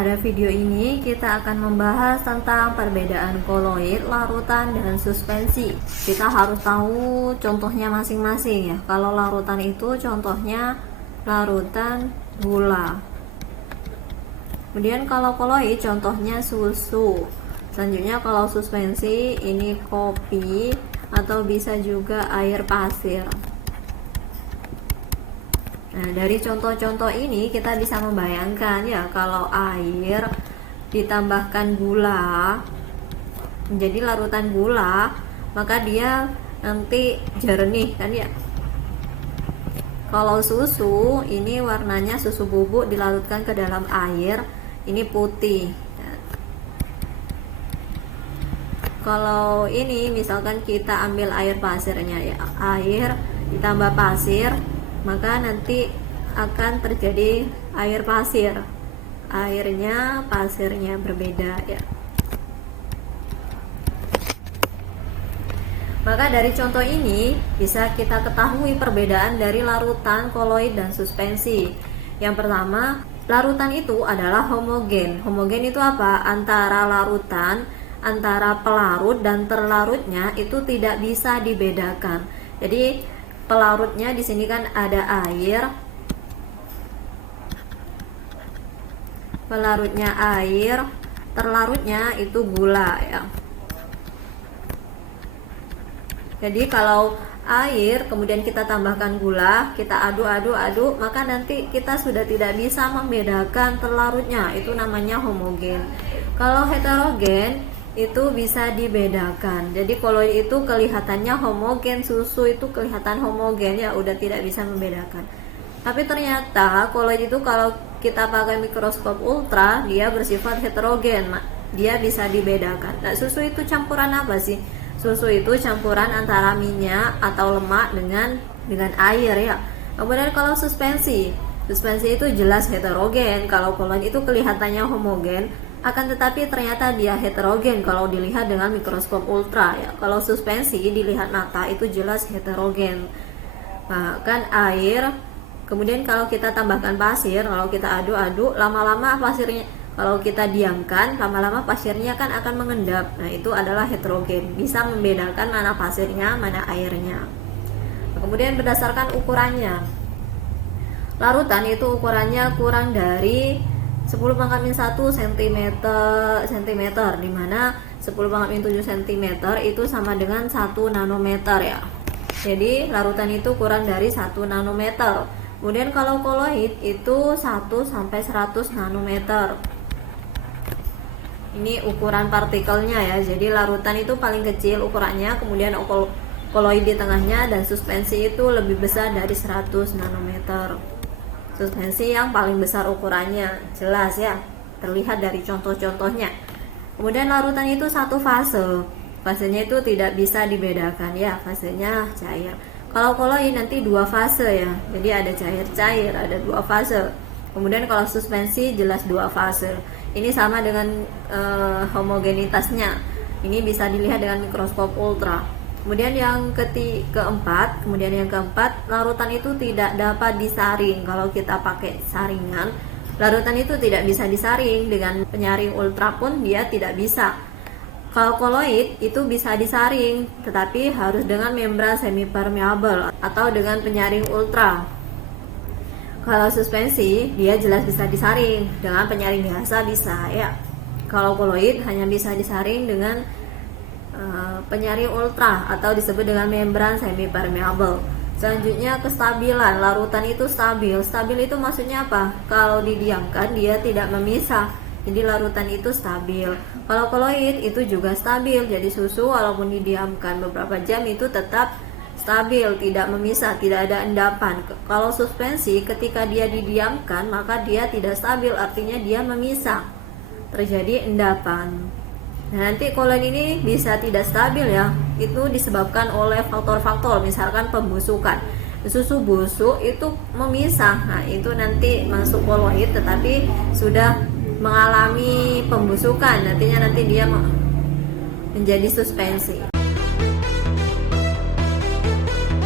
Pada video ini kita akan membahas tentang perbedaan koloid, larutan, dan suspensi. Kita harus tahu contohnya masing-masing ya. Kalau larutan itu contohnya larutan gula. Kemudian kalau koloid contohnya susu. Selanjutnya kalau suspensi ini kopi atau bisa juga air pasir. Nah, dari contoh-contoh ini kita bisa membayangkan ya, kalau air ditambahkan gula menjadi larutan gula, maka dia nanti jernih kan ya. Kalau susu ini warnanya susu bubuk dilarutkan ke dalam air, ini putih. Kalau ini misalkan kita ambil air pasirnya ya, air ditambah pasir, maka nanti akan terjadi air pasir. Airnya, pasirnya berbeda ya. Maka dari contoh ini bisa kita ketahui perbedaan dari larutan, koloid, dan suspensi. Yang pertama, larutan itu adalah homogen. Homogen itu apa? Antara larutan, antara pelarut dan terlarutnya itu tidak bisa dibedakan. Jadi pelarutnya di sini kan ada air, pelarutnya air, terlarutnya itu gula ya. Jadi kalau air kemudian kita tambahkan gula, kita aduk, maka nanti kita sudah tidak bisa membedakan terlarutnya, itu namanya homogen. Kalau heterogen itu bisa dibedakan. Jadi koloid itu kelihatannya homogen, susu itu kelihatan homogen ya, udah tidak bisa membedakan. Tapi ternyata koloid itu kalau kita pakai mikroskop ultra dia bersifat heterogen, dia bisa dibedakan. Nah, susu itu campuran apa sih? Susu itu campuran antara minyak atau lemak dengan air ya. Kemudian kalau suspensi itu jelas heterogen. Kalau koloid itu kelihatannya homogen, akan tetapi ternyata dia heterogen kalau dilihat dengan mikroskop ultra ya. Kalau suspensi dilihat mata itu jelas heterogen. Nah, kan air, kemudian kalau kita tambahkan pasir, kalau kita aduk-aduk, lama-lama pasirnya, kalau kita diamkan, lama-lama pasirnya kan akan mengendap. Nah, itu adalah heterogen, bisa membedakan mana pasirnya, mana airnya. Nah, kemudian berdasarkan ukurannya, larutan itu ukurannya kurang dari 10⁻⁻1 cm, di mana 10⁻⁷ cm itu sama dengan 1 nanometer ya. Jadi larutan itu kurang dari 1 nanometer. Kemudian kalau koloid itu 1 sampai 100 nanometer. Ini ukuran partikelnya ya. Jadi larutan itu paling kecil ukurannya, kemudian koloid di tengahnya, dan suspensi itu lebih besar dari 100 nanometer. Suspensi yang paling besar ukurannya, jelas ya, terlihat dari contoh-contohnya. Kemudian larutan itu satu fase, fasenya itu tidak bisa dibedakan ya, fasenya cair. Kalau koloid nanti dua fase ya, jadi ada cair-cair, ada dua fase. Kemudian kalau suspensi jelas dua fase. Ini sama dengan homogenitasnya, ini bisa dilihat dengan mikroskop ultra. Kemudian yang keempat, larutan itu tidak dapat disaring. Kalau kita pakai saringan, larutan itu tidak bisa disaring. Dengan penyaring ultra pun dia tidak bisa. Kalau koloid itu bisa disaring, tetapi harus dengan membran semipermeable atau dengan penyaring ultra. Kalau suspensi dia jelas bisa disaring, dengan penyaring biasa bisa ya. Kalau koloid hanya bisa disaring dengan penyaring ultra atau disebut dengan membran semipermeable. Selanjutnya kestabilan, larutan itu stabil. Stabil itu maksudnya apa? Kalau didiamkan dia tidak memisah, jadi larutan itu stabil. Kalau koloid itu juga stabil, jadi susu walaupun didiamkan beberapa jam itu tetap stabil, tidak memisah, tidak ada endapan. Kalau suspensi ketika dia didiamkan maka dia tidak stabil, artinya dia memisah, terjadi endapan. Nah, nanti koloid ini bisa tidak stabil ya, itu disebabkan oleh faktor-faktor, misalkan pembusukan. Susu busuk itu memisah, nah itu nanti masuk koloid tetapi sudah mengalami pembusukan, nanti dia menjadi suspensi.